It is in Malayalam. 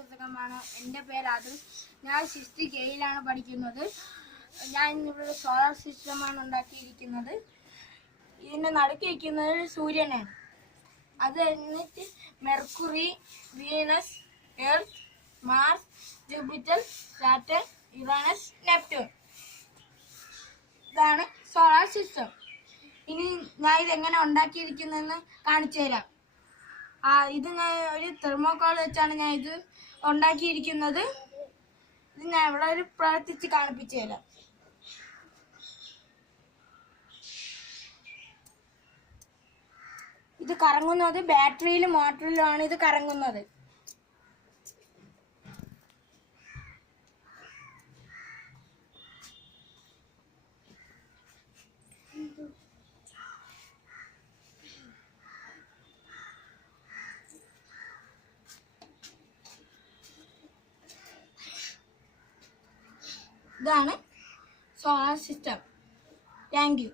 ആശംസകമാണ്. എൻ്റെ പേര് അതുൽ. ഞാൻ 6th കെയിലാണ് പഠിക്കുന്നത്. ഞാൻ ഇവിടെ സോളാർ സിസ്റ്റമാണ് ഉണ്ടാക്കിയിരിക്കുന്നത്. ഇതിൻ്റെ നടുക്കിരിക്കുന്നത് സൂര്യനാണ്. അത് കഴിഞ്ഞിട്ട് Mercury, Venus, Earth, Mars, Jupiter, Saturn, Uranus, Neptune. ഇതാണ് സോളാർ സിസ്റ്റം. ഇനി ഞാൻ ഇതെങ്ങനെ ഉണ്ടാക്കിയിരിക്കുന്നതെന്ന് കാണിച്ചു തരാം. ഇത് ഞാൻ ഒരു തെർമോക്കോൾ വെച്ചാണ് ഞാൻ ഇത് ഉണ്ടാക്കിയിരിക്കുന്നത്. ഇത് ഞാൻ ഇവിടെ ഒരു പ്രവർത്തിച്ച് കാണിപ്പിച്ചു തരാം. ഇത് കറങ്ങുന്നത് ബാറ്ററിയിലും മോട്ടറിലുമാണ് ഇത് കറങ്ങുന്നത്. ഇതാണ് സോളാർ സിസ്റ്റം. Thank you.